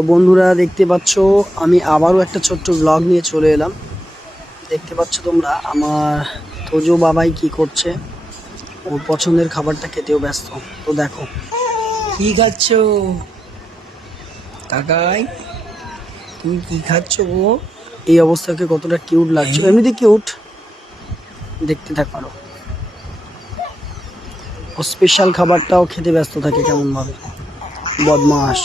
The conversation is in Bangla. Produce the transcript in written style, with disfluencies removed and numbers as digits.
তো বন্ধুরা দেখতে পাচ্ছ আমি আবারও একটা ছোট্ট ব্লগ নিয়ে চলে এলাম। দেখতে পাচ্ছ তোমরা আমার তোজো বাবাই কি করছে, ওর পছন্দের খাবারটা খেতেও ব্যস্ত। তো দেখো কি খাচ্ছ কাকাই, তুমি কি খাচ্ছ গো? এই অবস্থাকে কতটা কিউট লাগছে, এমনিতে কিউট, দেখতে থাক পারো। ও স্পেশাল খাবারটাও খেতে ব্যস্ত থাকে কেমন ভাবে, বদমাস।